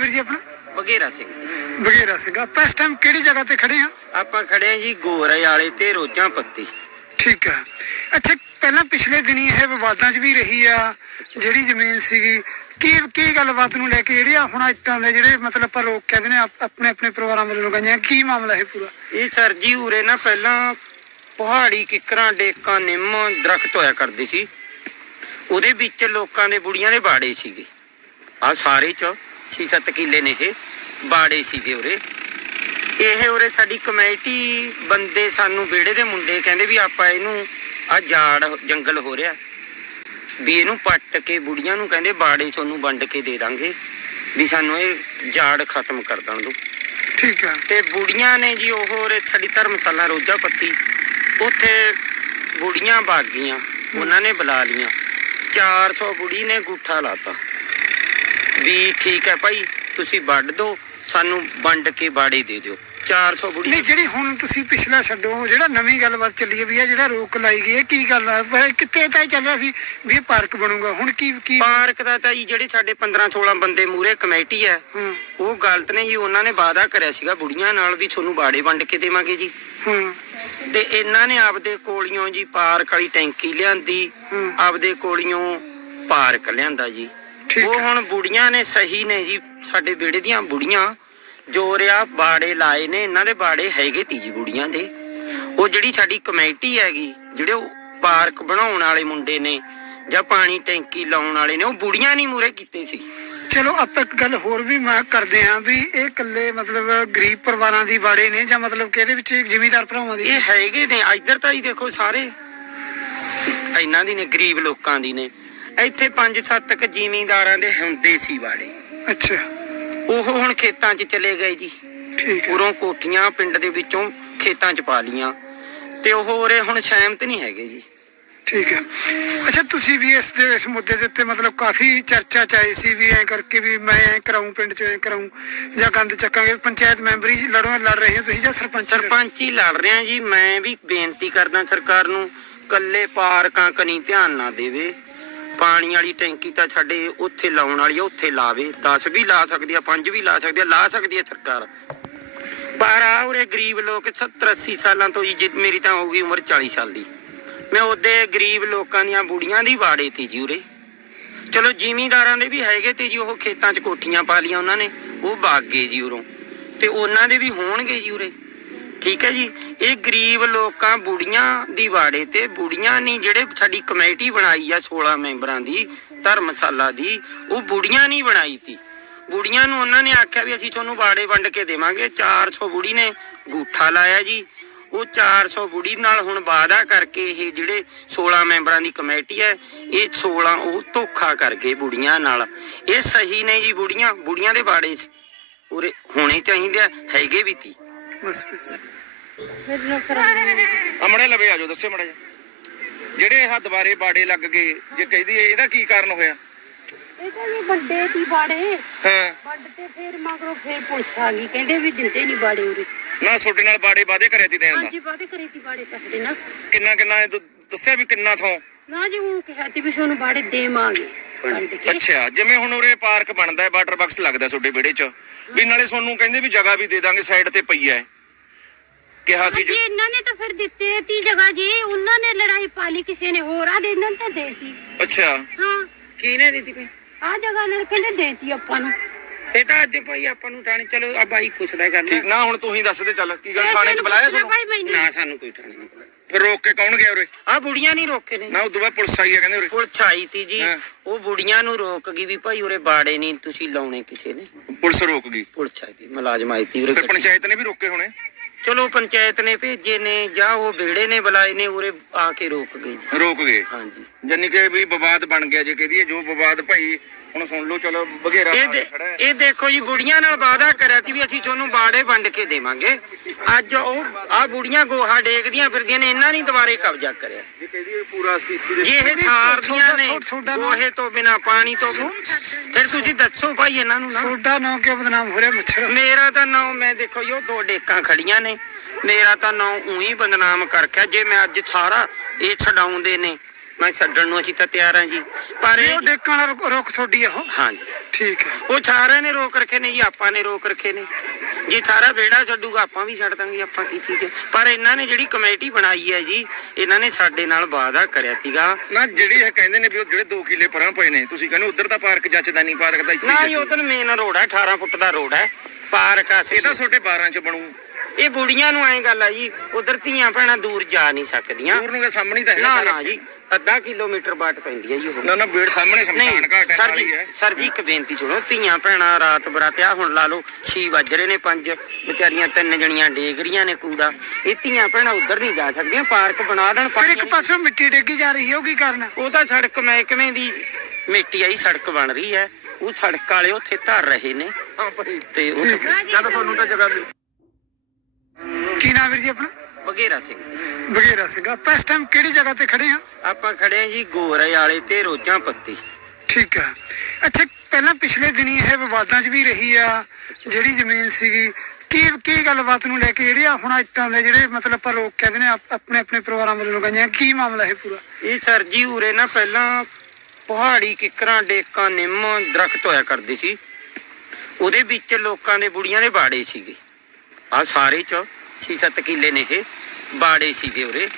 ਵੀਰ ਜੀ ਆਪਣਾ? ਬਗੇਰਾ ਸਿੰਘ। ਬਗੇਰਾ ਸਿੰਘ। ਆਪਾਂ ਇਸ ਟਾਈਮ ਕਿਹੜੀ ਜਗ੍ਹਾ ਤੇ ਖੜੇ ਆ ਆਪਾਂ ਖੜੇ ਆ ਜੀ ਗੋਰੇ ਵਾਲੇ ਤੇ ਰੋਜਾਂ ਪੱਤੀ। ਠੀਕ ਹੈ। ਅੱਛਾ ਪਹਿਲਾਂ ਪਿਛਲੇ ਦਿਨੀ ਇਹ ਵਿਵਾਦਾਂ 'ਚ ਵੀ ਰਹੀ ਆ ਜਿਹੜੀ ਜ਼ਮੀਨ ਸੀਗੀ। ਕੀ ਕੀ ਗੱਲਬਾਤ ਨੂੰ ਲੈ ਕੇ ਜਿਹੜੀ ਆ ਹੁਣ ਇੱਟਾਂ ਦੇ ਜਿਹੜੇ ਮਤਲਬ ਆਪਾਂ ਲੋਕ ਕਹਿੰਦੇ ਨੇ ਆਪ- ਆਪਣੇ ਆਪਣੇ ਪਰਿਵਾਰਾਂ ਵੱਲੋਂ ਲਗਾਈਆਂ ਕੀ ਮਾਮਲਾ ਇਹ ਪੂਰਾ? ਇਹ ਸਰ ਜੀ ਉਰੇ ਨਾ ਪਹਿਲਾਂ ਪਹਾੜੀ ਕਿਕਰਾਂ ਡੇਕਾਂ ਨਿੰਮ ਦਰਖਤ ਹੋਇਆ ਕਰਦੇ ਸੀ। ਉਹਦੇ ਵਿੱਚ ਲੋਕਾਂ ਦੇ ਬੁੜੀਆਂ ਦੇ ਬਾੜੇ ਸੀਗੇ। ਆ ਸਾਰੇ ਚ 6-7 ਕਿੱਲੇ ਨੇ ਇਹ ਬਾੜੇ ਸੀਗੇ ਉਰੇ। ਇਹ ਉਰੇ ਸਾਡੀ ਕਮੇਟੀ ਬੰਦੇ ਸਾਨੂੰ ਵਿਹੜੇ ਦੇ ਮੁੰਡੇ ਕਹਿੰਦੇ ਵੀ ਆਪਾਂ ਇਹਨੂੰ ਆ ਜਾੜ ਜੰਗਲ ਹੋ ਰਿਹਾ। ਵੀ ਇਹਨੂੰ ਪੱਟ ਕੇ ਬੁੜੀਆਂ ਨੂੰ ਕਹਿੰਦੇ ਬਾੜੇ ਤੁਹਾਨੂੰ ਵੰਡ ਕੇ ਦੇ ਦਾਂਗੇ। ਵੀ ਸਾਨੂੰ ਇਹ ਜਾੜ ਖਤਮ ਕਰ ਦੇਣ ਦੋ ਠੀਕ ਹੈ। ਤੇ ਬੁੜੀਆਂ ਨੇ ਜੀ ਉਹ ਉਰੇ ਸਾਡੀ ਧਰਮਸ਼ਾਲਾ ਰੋਜਾ ਪੱਤੀ ਉੱਥੇ ਬੁੜੀਆਂ ਗਈਆਂ ਉਹਨਾਂ ਨੇ ਬੁਲਾ ਲੀਆਂ 400 ਬੁੜੀ ਨੇ ਗੁੱਠਾ ਲਾਤਾ। ਵੀ ਠੀਕ ਹੈ ਭਾਈ ਤੁਸੀਂ ਵੱਢ ਦਿਓ ਸਾਨੂੰ ਵੰਡ ਕੇ ਬਾੜੇ ਦੇ ਦਿਓ। 400 ਬੁੜੀ ਨਹੀਂ ਜਿਹੜੀ ਹੁਣ ਤੁਸੀਂ ਪਿਛਲਾ ਛੱਡੋ ਜਿਹੜਾ ਨਵੀਂ ਗੱਲਬਾਤ ਚੱਲੀ ਵੀ ਆ ਜਿਹੜਾ ਰੋਕ ਲਾਈ ਗਈ ਹੈ ਕੀ ਗੱਲ ਆ? ਕਿੱਥੇ ਤਾਂ ਚੱਲ ਰਿਹਾ ਸੀ ਵੀ ਇਹ ਪਾਰਕ ਬਣੂਗਾ? ਹੁਣ ਕੀ ਕੀ ਪਾਰਕ ਦਾ ਤਾਂ ਜੀ ਜਿਹੜੇ ਸਾਡੇ 15 16 ਬੰਦੇ ਮੂਰੇ ਕਮੇਟੀ ਹੈ ਉਹ ਗਲਤ ਨੇ ਜੀ ਉਹਨਾਂ ਨੇ ਵਾਅਦਾ ਕਰਿਆ ਸੀਗਾ ਬੁੜੀਆਂ ਨਾਲ ਵੀ ਤੁਹਾਨੂੰ ਬਾੜੇ ਵੰਡ ਕੇ ਦੇਵਾਂਗੇ ਜੀ। ਤੇ ਇਹਨਾਂ ਨੇ ਆਪਦੇ ਕੋਲੀਆਂ ਜੀ ਪਾਰਕ ਵਾਲੀ ਟੈਂਕੀ ਲਿਆਂਦੀ। ਆਪਦੇ ਕੋਲੀਆਂ ਪਾਰਕ ਲਿਆਂਦਾ ਜੀ। ਠੀਕ ਉਹ। ਹੁਣ ਬੁੜੀਆਂ ਨੇ ਸਹੀ ਨੇ ਜੀ ਸਾਡੇ ਵਿਹੜੇ ਦੀਆਂ ਬੁੜੀਆਂ। ਜੋ ਰਿਆ ਬਾੜੇ ਲਾਏ ਨੇ ਇਹਨਾਂ ਦੇ ਬਾੜੇ ਹੈਗੇ ਤੀ ਜੀ ਬੁੜੀਆਂ ਦੇ। ਉਹ ਜਿਹੜੀ ਸਾਡੀ ਕਮੇਟੀ ਹੈਗੀ ਜਿਹੜੇ ਉਹ ਪਾਰਕ ਬਣਾਉਣ ਵਾਲੇ ਮੁੰਡੇ ਨੇ ਜਾਂ ਪਾਣੀ ਟੈਂਕੀ ਲਾਉਣ ਵਾਲੇ ਨੇ ਉਹ ਬੁੜੀਆਂ ਨਹੀਂ ਮੂਰੇ ਕੀਤੇ ਸੀ। ਚਲੋ ਆਪਾਂ ਇੱਕ ਗੱਲ ਹੋਰ ਵੀ ਮੈਂ ਕਰਦੇ ਆਂ ਵੀ ਇਹ ਇਕੱਲੇ ਮਤਲਬ ਗਰੀਬ ਪਰਿਵਾਰਾਂ ਦੀ ਬਾੜੇ ਨੇ ਜਾਂ ਮਤਲਬ ਕਿ ਇਹਦੇ ਵਿੱਚ ਜ਼ਿਮੀਦਾਰ ਭਰਾਵਾਂ ਦੀ? ਇਹ ਹੈਗੇ ਨੇ ਇੱਧਰ ਤਾਂ ਹੀ ਦੇਖੋ ਸਾਰੇ। ਇਹਨਾਂ ਦੀ ਨੇ ਗਰੀਬ ਲੋਕਾਂ ਦੀ ਨੇ। ਇੱਥੇ ਪੰਜ ਸੱਤ ਕ ਜ਼ਿਮੀਂਦਾਰਾਂ ਦੇ ਹੁੰਦੇ ਸੀ ਬਾੜੇ ਅੱਛਾ। ਉਹ ਹੁਣ ਖੇਤਾਂ 'ਚ ਚਲੇ ਗਏ ਜੀ। ਠੀਕ ਹੈ। ਉਰੋਂ ਕੋਠੀਆਂ ਪਿੰਡ ਦੇ ਵਿੱਚੋਂ ਖੇਤਾਂ 'ਚ ਪਾ ਲੀਆਂ ਤੇ ਉਹ ਉਰੇ ਹੁਣ ਸਹਿਮਤ ਨਹੀਂ ਹੈਗੇ ਜੀ। ਠੀਕ ਹੈ। ਅੱਛਾ ਤੁਸੀਂ ਵੀ ਇਸ ਦੇ ਇਸ ਮੁੱਦੇ ਦੇ ਉੱਤੇ ਮਤਲਬ ਕਾਫੀ ਚਰਚਾ ਚ ਆਈ ਸੀ ਵੀ ਐ ਕਰਕੇ ਵੀ ਮੈਂ ਐ ਕਰਾਉਂ ਪਿੰਡ ਚ ਐ ਕਰਾਉਂ ਜਾਂ ਗੰਦ ਚੱਕਾਂਗੇ ਪੰਚਾਇਤ ਮੈਂਬਰੀ ਲੜੋ ਲੜ ਰਹੇ ਹੋ ਤੁਸੀਂ ਜਾਂ ਸਰਪੰਚ ਸਰਪੰਚ ਹੀ ਲੜ ਰਿਹਾ ਜੀ। ਮੈਂ ਵੀ ਬੇਨਤੀ ਕਰਦਾ ਸਰਕਾਰ ਨੂੰ ਕੱਲੇ ਪਾਰਕਾਂ ਕਨੀ ਧਿਆਨ ਨਾ ਦੇਵੇ। ਪਾਣੀ ਵਾਲੀ ਟੈਂਕੀ ਤਾਂ ਸਾਡੇ ਉੱਥੇ ਲਾਉਣ ਵਾਲੀ ਆ, ਉੱਥੇ ਲਾਵੇ। 10 ਵੀ ਲਾ ਸਕਦੀ ਆ 5 ਵੀ ਲਾ ਸਕਦੀ ਆ, ਲਾ ਸਕਦੀ ਆ ਸਰਕਾਰ। ਪਰ ਆ ਉਰੇ ਗਰੀਬ ਲੋਕ 70 80 ਸਾਲਾਂ ਤੋਂ ਜੀ ਮੇਰੀ ਤਾਂ ਹੋ ਗਈ ਉਮਰ 40 ਸਾਲ ਦੀ। ਮੈਂ ਉਹਦੇ ਗਰੀਬ ਲੋਕਾਂ ਦੀਆਂ ਬੁੜੀਆਂ ਦੀ ਬਾੜੇ ਤੇ ਜੀ ਉਰੇ। ਚਲੋ ਜ਼ਿਮੀਂਦਾਰਾਂ ਦੇ ਵੀ ਹੈਗੇ ਤੇ ਜੀ, ਉਹ ਖੇਤਾਂ 'ਚ ਕੋਠੀਆਂ ਪਾ ਲੀਆਂ ਉਹਨਾਂ ਨੇ, ਉਹ ਬਾਗ ਗਏ ਜੀ ਉਰੋਂ। ਤੇ ਉਹਨਾਂ ਦੇ ਵੀ ਹੋਣਗੇ ਜੀ ਉਰੇ। ਠੀਕ ਹੈ ਜੀ। ਇਹ ਗਰੀਬ ਲੋਕਾਂ ਬੁੜੀਆਂ ਦੀ ਬਾੜੇ ਤੇ ਬੁੜੀਆਂ ਨਹੀਂ ਜਿਹੜੇ ਸਾਡੀ ਕਮੇਟੀ ਬਣਾਈ ਆ 16 ਮੈਂਬਰਾਂ ਦੀ ਧਰਮਸ਼ਾਲਾ ਦੀ ਉਹ ਬੁੜੀਆਂ ਨਹੀਂ ਬਣਾਈ ਤੀ। ਬੁੜੀਆਂ ਨੂੰ ਉਹਨਾਂ ਨੇ ਆਖਿਆ ਵੀ ਅਸੀਂ ਤੁਹਾਨੂੰ ਬਾੜੇ ਵੰਡ ਕੇ ਦੇਵਾਂਗੇ। 400 ਬੁੜੀ ਨੇ ਗੂਠਾ ਲਾਇਆ ਜੀ। ਉਹ 400 ਬੁੜੀ ਨਾਲ ਹੁਣ ਵਾਅਦਾ ਕਰਕੇ ਇਹ ਜਿਹੜੇ 16 ਮੈਂਬਰਾਂ ਦੀ ਕਮੇਟੀ ਹੈ ਇਹ 16 ਉਹ ਧੋਖਾ ਕਰ ਗਏ ਬੁੜੀਆਂ ਨਾਲ। ਇਹ ਸਹੀ ਨੇ ਜੀ ਬੁੜੀਆਂ। ਬੁੜੀਆਂ ਦੇ ਬਾੜੇ ਉਰੇ ਹੋਣੇ ਚਾਹੀਦੇ ਆ, ਹੈਗੇ ਵੀ ਤੀ। ਬਸ। ਅਮੜੇ ਲਵੇ ਆਜੋ ਦੱਸਿਓ ਮੜਾ ਜਿਹੜੇ ਇਹ ਦੁਬਾਰੇ ਬਾੜੇ ਲੱਗ ਗਏ ਜੇ ਕਹਿੰਦੀ ਇਹ ਇਹਦਾ ਕੀ ਕਾਰਨ ਹੋਇਆ? ਇਹ ਤਾਂ ਜੀ ਵੱਡੇ ਦੀ ਬਾੜੇ। ਹਾਂ। ਵੱਡ ਤੇ ਫਿਰ ਮਗਰੋਂ ਫਿਰ ਪੁਲਿਸ ਆ ਗਈ। ਕਹਿੰਦੇ ਵੀ ਦਿੰਦੇ ਨਹੀਂ ਬਾੜੇ ਉਰੇ। ਨਾ ਤੁਹਾਡੇ ਨਾਲ ਬਾੜੇ ਵਾਦੇ ਕਰਿਆ ਤੀ ਦੇਣ ਦਾ? ਹਾਂਜੀ ਬਾਦੇ ਕਰੀ ਤੀ ਬਾੜੇ ਪਹਿਲੇ ਨਾ। ਕਿੰਨਾ ਕਿੰਨਾ ਇਹ ਦ- ਦੱਸਿਆ ਵੀ ਕਿੰਨਾ ਥੋਂ? ਨਾ ਜੀ ਉਹ ਕਿਹਾ ਤੀ ਵੀ ਤੁਹਾਨੂੰ ਬਾੜੇ ਦੇਵਾਂਗੇ। ਵੰਡ ਕੇ ਅੱਛਾ ਜਿਵੇਂ ਹੁਣ ਉਰੇ ਪਾਰਕ ਬਣਦਾ ਹੈ ਵਾਟਰ ਬਾਕਸ ਲੱਗਦਾ ਤੁਹਾਡੇ ਵਿਹੜੇ 'ਚ ਵੀ ਨਾਲੇ ਤੁਹਾਨੂੰ ਕਹਿੰਦੇ ਵੀ ਜਗ੍ਹਾ ਵੀ ਦੇ ਦਾਂਗੇ ਸਾਈਡ ਤੇ ਪਈ ਹੈ। ਕਿਹਾ ਸੀ ਜੀ ਇਹਨਾਂ ਨੇ ਤਾਂ ਫਿਰ ਦਿੱਤੇ ਤੀ ਜਗ੍ਹਾ ਜੀ ਉਹਨਾਂ ਨੇ ਲੜਾਈ ਪਾਲੀ ਕਿਸੇ ਨੇ ਹੋਰ ਆ ਦੇ ਇਹਨਾਂ ਨੇ ਤਾਂ ਦੇਤੀ ਅੱਛਾ। ਹਾਂ। ਕਿਹਨੇ ਦਿੱਤੀ ਪਈ? ਆ ਜਗ੍ਹਾ ਨਾਲ ਕਹਿੰਦੇ ਦੇਤੀ ਆਪਾਂ ਨੂੰ। ਇਹ ਤਾਂ ਅੱਜ ਭਾਈ ਆਪਾਂ ਨੂੰ ਥਾਣੇ ਚਲੋ ਆ ਬਾਈ ਪੁੱਛਦਾ ਗੱਲ ਠੀਕ ਨਾ ਹੁਣ ਤੂੰ ਹੀ ਦੱਸ ਦੇ ਚੱਲ ਕੀ ਗੱਲ ਥਾਣੇ 'ਚ ਬੁਲਾਇਆ ਤੁਹਾਨੂੰ? ਭਾਈ ਮੈਨੂੰ। ਨਾ ਸਾਨੂੰ ਕੋਈ ਥਾਣੇ ਨਹੀਂ ਫਿਰ ਰੋਕ ਕੇ ਕੌਣ ਗਿਆ ਉਰੇ? ਆ ਬੁੜੀਆਂ ਨਹੀਂ ਰੋਕੇ ਨੇ। ਨਾ ਉਦੋਂ ਬਾਅਦ ਪੁਲਿਸ ਆਈ ਹੈ ਕਹਿੰਦੇ ਉਰੇ। ਪੁਲਿਸ ਆਈ ਤੀ ਜੀ। ਹਾਂ। ਉਹ ਬੁੜੀਆਂ ਨੂੰ ਰੋਕ ਗਈ ਵੀ ਭਾਈ ਉਰੇ ਬਾੜੇ ਨਹੀਂ ਤੁਸੀਂ ਲਾਉਣੇ ਕਿਸੇ ਨੇ। ਪੁਲਿਸ ਰੋਕ ਗਈ। ਪੁਲਿਸ ਆਈ ਤੀ ਮੁਲਾਜ਼ਮ ਆਈ ਤੀ ਉਰੇ ਫਿਰ ਗੱਡੀ। ਪੰਚਾਇਤ ਨੇ ਵੀ ਰੋਕੇ ਹੋਣੇ। ਚਲੋ ਪੰਚਾਇਤ ਨੇ ਭੇਜੇ ਨੇ ਜਾਂ ਉਹ ਵਿਹੜੇ ਨੇ ਬੁਲਾਏ ਨੇ ਉਰੇ ਆ ਕੇ ਰੋਕ ਗਏ। ਜੀ ਰੋਕ ਗਏ? ਹਾਂਜੀ। ਜਾਨੀ ਕਿ ਵੀ ਵਿਵਾਦ ਬਣ ਗਿਆ ਜੇ ਕਹਦੀਏ ਜੋ ਵਿਵਾਦ ਭਾਈ ਹੁਣ ਸੁਣ ਲਓ ਚਲੋ ਬਘੇਰਾ ਇਹ ਨਾਲ ਦੇ- ਖੜਾ ਹੈ। ਇਹ ਦੇਖੋ ਜੀ ਬੁੜੀਆਂ ਨਾਲ ਵਾਅਦਾ ਕਰਿਆ ਸੀ ਵੀ ਅਸੀਂ ਤੁਹਾਨੂੰ ਬਾੜੇ ਵੰਡ ਕੇ ਦੇਵਾਂਗੇ। ਅੱਜ ਉਹ ਆ ਬੁੜੀਆਂ ਗੋਹਾ ਡੇਕਦੀਆਂ ਫਿਰਦੀਆਂ ਨੇ ਇਹਨਾਂ ਨੇ ਦੁਬਾਰੇ ਕਬਜ਼ਾ ਕਰਿਆ। ਜੇ ਕਹਦੀਏ ਪੂਰਾ ਸਥਿਤੀ ਦੇ ਜੇ ਇਹ ਸਾਰਦੀਆਂ ਨੇ ਗੋਹੇ ਤੋਂ ਬਿਨਾ ਪਾਣੀ ਤੋਂ ਫਿਰ ਤੁਸੀਂ ਦੱਸੋ ਭਾਈ ਇਹਨਾਂ ਨੂੰ ਨਾ। ਤੁਹਾਡਾ ਨਾਂ ਕਿਉਂ ਬਦਨਾਮ ਹੋ ਰਿਹਾ ਮੱਛਰ? ਮੇਰਾ ਤਾਂ ਨਾਮ ਮੈਂ ਦੇਖੋ ਜੋ ਦੋ ਡੇਕਾਂ ਖੜੀਆਂ ਨੇ। ਮੇਰਾ ਤਾਂ ਨਾਮ ਉਹੀ ਬਦਨਾਮ ਕਰਖਿਆ ਜੇ ਮੈਂ ਅੱਜ ਸਾਰਾ ਇਹ ਛਡਾਉਂਦੇ ਨੇ ਮੈਂ ਛੱਡਣ ਨੂੰ ਅਸੀਂ ਤਾਂ ਤਿਆਰ ਹਾਂ ਜੀ। ਪਰ ਇਹ ਉਹ ਡੇਕਾਂ ਨਾਲ ਰੁਕ- ਰੁਕ ਤੁਹਾਡੀ ਆ ਉਹ? ਹਾਂਜੀ। ਠੀਕ ਹੈ। ਉਹ ਸਾਰਿਆਂ ਨੇ ਰੋਕ ਰੱਖੇ ਨੇ ਜੀ ਆਪਾਂ ਨੇ ਰੋਕ ਰੱਖੇ ਨੇ। ਜੇ ਸਾਰਾ ਵਿਹੜਾ ਛੱਡੂਗਾ ਆਪਾਂ ਵੀ ਛੱਡ ਦਾਂਗੇ ਆਪਾਂ ਕੀ ਚੀਜ਼ ਹੈ। ਪਰ ਇਹਨਾਂ ਨੇ ਜਿਹੜੀ ਕਮੇਟੀ ਬਣਾਈ ਹੈ ਜੀ ਇਹਨਾਂ ਨੇ ਸਾਡੇ ਨਾਲ ਵਾਅਦਾ ਕਰਿਆ ਸੀਗਾ ਨਾ ਜਿਹੜੀ ਇਹ ਕਹਿੰਦੇ ਨੇ ਵੀ ਉਹ ਜਿਹੜੇ 2 ਕਿੱਲੇ ਪਰਾਂ ਪਏ ਨੇ ਤੁਸੀਂ ਕਹਿੰਦੇ ਉਧਰ ਤਾਂ ਪਾਰਕ ਜੱਚਦਾ ਨਹੀਂ ਪਾਰਕ ਦਾ ਇੱਥੇ ਨਾ ਹੀ। ਉਧਰ ਮੇਨ ਰੋਡ ਹੈ 18 ਫੁੱਟ ਦਾ ਰੋਡ ਹੈ ਪਾਰਕ ਆ ਇਹ ਤਾਂ ਤੁਹਾਡੇ 12 ਚ ਬਣੂ ਇਹ ਬੁੜੀਆਂ ਨੂੰ ਐਂ ਗੱਲ ਆ ਜੀ ਉਧਰ ਧੀਆਂ ਭੈਣਾਂ ਦੂਰ ਜਾ ਨਹੀਂ ਸਕਦੀਆਂ ਦੂਰ ਨੂੰ ਸਾਹਮਣੇ ਹੀ ਤਾਂ ਹੈਗਾ ਨਾ ਸਾਰਾ। ਨਾ ਜੀ ਅੱਧਾ ਕਿਲੋਮੀਟਰ ਬਾਟ ਪੈਂਦੀ ਹੈ ਜੀ ਉਹ। ਨਾ ਨਾ ਬੇੜ ਸਾਹਮਣੇ ਸ਼ਮਸ਼ਾਨ ਘਾਟ ਹੈ ਸਰ ਜੀ ਸਰ ਜੀ ਇੱਕ ਬੇਨਤੀ ਸੁਣੋ ਧੀਆਂ ਭੈਣਾਂ ਰਾਤ ਬਰਾਤਿਆ ਹੁਣ ਲਾ ਲਓ 6 ਵੱਜ ਰਹੇ ਨੇ 5 ਵਿਚਾਰੀਆਂ ਤਿੰਨ ਜਣੀਆਂ ਡੇਗ ਰਹੀਆਂ ਨੇ ਕੂੜਾ। ਇਹ ਧੀਆਂ ਭੈਣਾਂ ਉਧਰ ਨਹੀਂ ਜਾ ਸਕਦੀਆਂ ਪਾਰਕ ਬਣਾ ਦੇਣ ਫਿਰ ਇੱਕ ਪਾਸੋਂ ਮਿੱਟੀ ਡੇਗੀ ਜਾ ਰਹੀ ਹੈ ਉਹ ਕੀ ਕਰਨਾ ਉਹ ਤਾਂ ਸੜਕ ਮਹਿਕਮੇ ਦੀ ਮਿੱਟੀ ਆਈ ਸੜਕ ਬਣ ਰਹੀ ਹੈ। ਉਹ ਸੜਕ ਵਾਲੇ ਉੱਥੇ ਧਰ ਰਹੇ ਨੇ। ਹਾਂ ਭਾਈ। ਤੇ ਉਹ। ਚੱਲ ਤੁਹਾਨੂੰ ਤਾਂ ਜਗ੍ਹਾ ਕੀ ਨਾਮ ਵੀਰ ਜੀ ਆਪਣਾ? ਬਗੇਰਾ ਸਿੰਘ। ਬਗੇਰਾ ਸਿੰਘ ਆਪਾਂ ਇਸ ਟਾਈਮ ਕਿਹੜੀ ਜਗ੍ਹਾ ਤੇ ਖੜੇ ਆ ਆਪਾਂ ਖੜੇ ਆ ਜੀ ਗੋਰੇ ਵਾਲੇ ਤੇ ਰੋਜਾਂ ਪੱਤੀ। ਠੀਕ ਹੈ। ਅੱਛਾ ਪਹਿਲਾਂ ਪਿਛਲੇ ਦਿਨੀ ਇਹ ਵਿਵਾਦਾਂ 'ਚ ਵੀ ਰਹੀ ਆ ਜਿਹੜੀ ਜ਼ਮੀਨ ਸੀਗੀ। ਕੀ ਕੀ ਗੱਲਬਾਤ ਨੂੰ ਲੈ ਕੇ ਜਿਹੜੇ ਆ ਹੁਣ ਇੱਟਾਂ ਦੇ ਜਿਹੜੇ ਮਤਲਬ ਆਪਾਂ ਲੋਕ ਕਹਿੰਦੇ ਨੇ ਆਪ- ਆਪਣੇ ਆਪਣੇ ਪਰਿਵਾਰਾਂ ਵੱਲੋਂ ਲਗਾਈਆਂ ਕੀ ਮਾਮਲਾ ਇਹ ਪੂਰਾ? ਇਹ ਸਰ ਜੀ ਉਰੇ ਨਾ ਪਹਿਲਾਂ ਪਹਾੜੀ ਕਿਕਰਾਂ ਡੇਕਾਂ ਨਿੰਮ ਦਰਖਤ ਹੋਇਆ ਕਰਦੇ ਸੀ। ਉਹਦੇ ਵਿੱਚ ਲੋਕਾਂ ਦੇ ਬੁੜੀਆਂ ਦੇ ਬਾੜੇ ਸੀਗੇ। ਆ ਸਾਰੇ ਚ 6-7 ਕਿੱਲੇ ਨੇ ਇਹ। ਬਾੜੇ ਸੀਗੇ ਉਰੇ।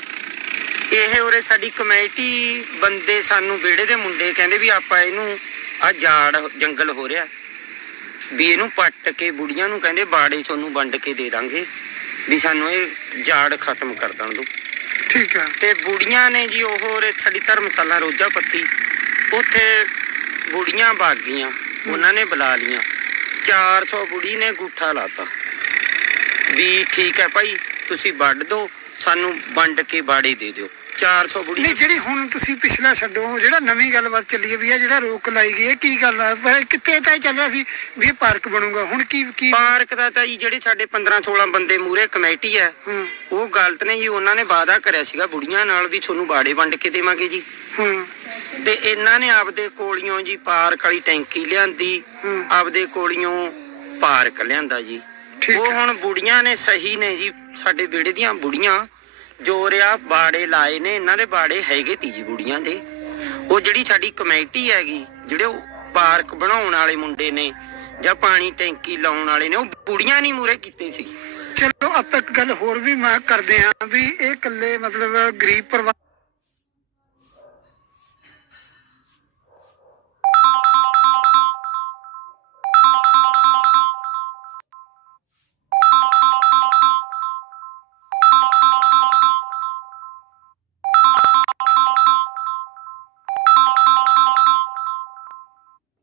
ਇਹ ਉਰੇ ਸਾਡੀ ਕਮੇਟੀ ਬੰਦੇ ਸਾਨੂੰ ਵਿਹੜੇ ਦੇ ਮੁੰਡੇ ਕਹਿੰਦੇ ਵੀ ਆਪਾਂ ਇਹਨੂੰ ਆ ਜਾੜ ਜੰਗਲ ਹੋ ਰਿਹਾ। ਵੀ ਇਹਨੂੰ ਪੱਟ ਕੇ ਬੁੜੀਆਂ ਨੂੰ ਕਹਿੰਦੇ ਬਾੜੇ ਤੁਹਾਨੂੰ ਵੰਡ ਕੇ ਦੇ ਦਾਂਗੇ। ਵੀ ਸਾਨੂੰ ਇਹ ਜਾੜ ਖਤਮ ਕਰ ਦੇਣ ਦਿਓ। ਠੀਕ ਹੈ। ਤੇ ਬੁੜੀਆਂ ਨੇ ਜੀ ਉਹ ਉਰੇ ਸਾਡੀ ਧਰਮਸ਼ਾਲਾ ਰੋਜਾ ਪੱਤੀ ਉੱਥੇ ਬੁੜੀਆਂ ਭੱਗ ਗਈਆਂ। ਉਹਨਾਂ ਨੇ ਬੁਲਾ ਲੀਆਂ 400 ਬੁੜੀ ਨੇ ਗੂਠਾ ਲਾਤਾ। ਵੀ ਠੀਕ ਹੈ ਭਾਈ ਤੁਸੀਂ ਵੱਢ ਦਿਓ। ਸਾਨੂੰ ਵੰਡ ਕੇ ਬਾੜੇ ਦੇ ਦਿਓ। 400 ਬੁੜੀ ਨਹੀਂ ਜਿਹੜੀ ਹੁਣ ਤੁਸੀਂ ਪਿਛਲਾ ਛੱਡੋ ਜਿਹੜਾ ਨਵੀਂ ਗੱਲਬਾਤ ਚੱਲੀ ਵੀ ਆ ਜਿਹੜਾ ਰੋਕ ਲਾਈ ਗਈ ਹੈ ਕੀ ਗੱਲ ਆ? ਪਹਿਲਾਂ ਕਿੱਥੇ ਤਾਂ ਚੱਲ ਰਿਹਾ ਸੀ ਵੀ ਇਹ ਪਾਰਕ ਬਣੂਗਾ? ਹੁਣ ਕੀ ਕੀ ਪਾਰਕ ਦਾ ਤਾਂ ਜੀ ਜਿਹੜੇ ਸਾਡੇ 15 16 ਬੰਦੇ ਮੂਰੇ ਕਮੇਟੀ ਹੈ ਉਹ ਗਲਤ ਨੇ ਜੀ ਉਹਨਾਂ ਨੇ ਵਾਅਦਾ ਕਰਿਆ ਸੀਗਾ ਬੁੜੀਆਂ ਨਾਲ ਵੀ ਤੁਹਾਨੂੰ ਬਾੜੇ ਵੰਡ ਕੇ ਦੇਵਾਂਗੇ ਜੀ। ਹਾਂ। ਤੇ ਇਹਨਾਂ ਨੇ ਆਪਦੇ ਕੋਲੀਆਂ ਜੀ ਪਾਰਕ ਵਾਲੀ ਟੈਂਕੀ ਲਿਆਂਦੀ। ਆਪਦੇ ਕੋਲੀਆਂ ਪਾਰਕ ਲਿਆਂਦਾ ਜੀ। ਉਹ। ਹੁਣ ਬੁੜੀਆਂ ਨੇ ਸਹੀ ਨੇ ਜੀ ਸਾਡੇ ਵਿਹੜੇ ਦੀਆਂ ਬੁੜੀਆਂ ਜੋ ਬਾੜੇ ਲਾਏ ਨੇ, ਇਹਨਾਂ ਦੇ ਬਾੜੇ ਹੈਗੇ ਤੀ ਜੀ ਦੇ। ਉਹ ਜਿਹੜੀ ਸਾਡੀ ਕਮੇਟੀ ਹੈਗੀ, ਜਿਹੜੇ ਪਾਰਕ ਬਣਾਉਣ ਵਾਲੇ ਮੁੰਡੇ ਨੇ ਜਾਂ ਪਾਣੀ ਟੈਂਕੀ ਲਾਉਣ ਵਾਲੇ ਨੇ, ਉਹ ਬੁੜੀਆਂ ਨਹੀਂ ਮੂਰੇ ਕੀਤੇ ਸੀ। ਚਲੋ, ਆਪਾਂ ਇੱਕ ਗੱਲ ਹੋਰ ਵੀ ਮੈਂ ਕਰਦੇ ਆਂ ਵੀ ਇਹ ਇਕੱਲੇ ਮਤਲਬ ਗਰੀਬ ਪਰਿਵਾਰ